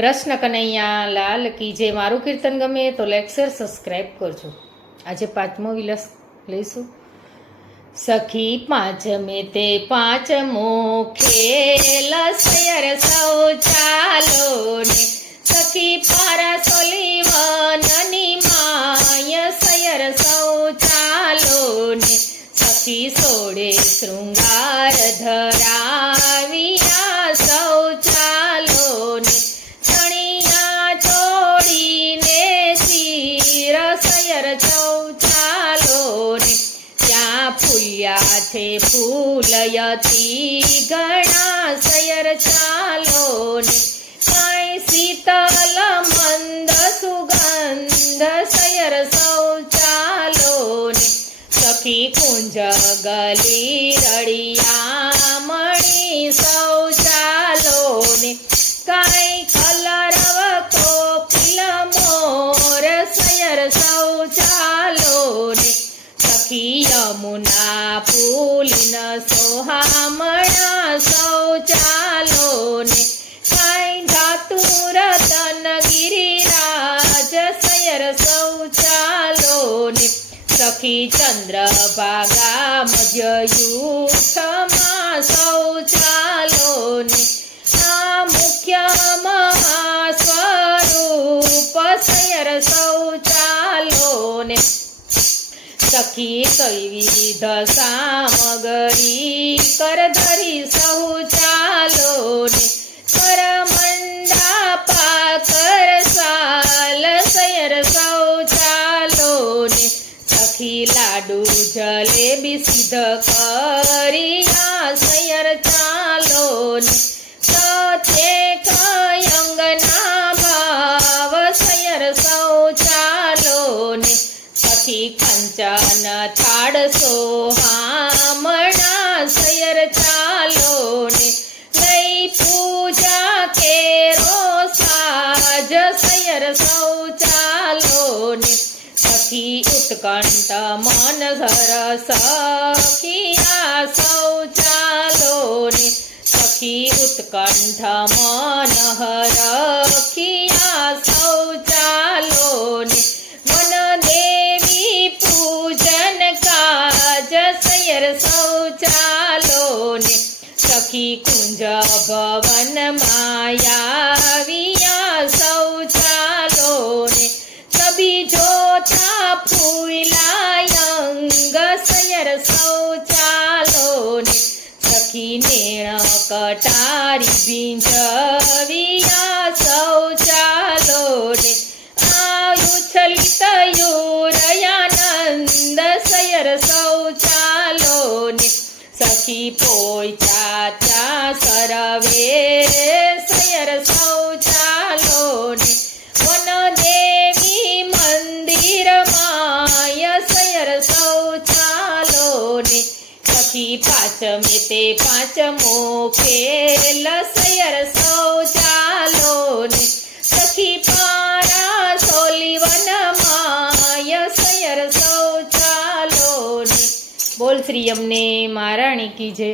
કૃષ્ણ કનૈયા લાલ કી જે મારું કીર્તન ગમે તો લાઈક શેર સબસ્ક્રાઈબ કરજો. આજે પાંચમો વિલાસ લઈશું. સખી પાંચમે તે પાંચમો ખેલ સયર સૌ ચાલો ને સખી પારા સોલીવનની માય સયર સૌ ચાલો ને સખી સોડે શૃંગાર ધરાવિયા સૌ ચાલો ને ચણિયા છોડીને ચીર સયર સૌ ચાલો ને ત્યાં ફૂલ્યા છે ફૂલયતી ઘણા સયર ચાલો ને કાંઈ શીતલ મંદ સુગંધ સયર સૌ ચાલો ને સખી કુંજ ગલી રળિયા મણી સૌ ચાલો ને કાંઈ કલરવ કોકિલ મોર સયર સૌ ચાલો ને સખી યમુના પુલિન સોહામણા સૌ ચાલો ને કાંઈ ધાતુ રતન ગિરિરાજ સયર સૌ ચાલો ને સખી ચંદ્રભાગા મધ્યયુથમાં સૌ ચાલો ને આ મુખ્ય મહાસ્વરૂપ સયર સૌ ચાલો ને સખી કૈવિધ સામગરી કરધરી સૌ ચાલો ને કરમંડા પાકર સાલ સયર સૌ ચાલો ને સખી લાડુ જલેબી સિદ્ધ કરિયા સયર ચાલો ને સચે કયંગના ભાવ સયર સૌ ચાલો ને સખી કંચન થાળ સોહામણા સયર ચાલો ને લઈ પૂજા કેરો સાજ સયર સૌ ચાલો ને સખી ઉત્કંઠ મન સરસ સખિયા સૌ ચાલો ને સખી ઉત્કંઠ મન હરખિયા સૌ ચાલો ને મન દેવી પૂજન કાજ સયર સૌ ચાલો ને સખી કુંજ ભવન માયાવિયા સૌ ચાલો ને સબી જોતા ફૂલાયંગ સયર સૌ ચાલો ને સખી નેણ કટારી ભીંજવિયા સૌ ચાલો ને આયુછલિત યુરયાનંદ સયર સૌ ચાલો ને સખી પોચા ત્યાં સરવે સયર સૌ ચાલો ને વન દેવી મંદિર માય સયર સૌ ચાલો ને સખી પાંચમે તે પાંચમો ખેલ સયર સૌ ચાલો ને સખી પારા સોલીવન માય સયર સૌ ચાલો ને. બોલ શ્રી અમને મહારાણી કી જય.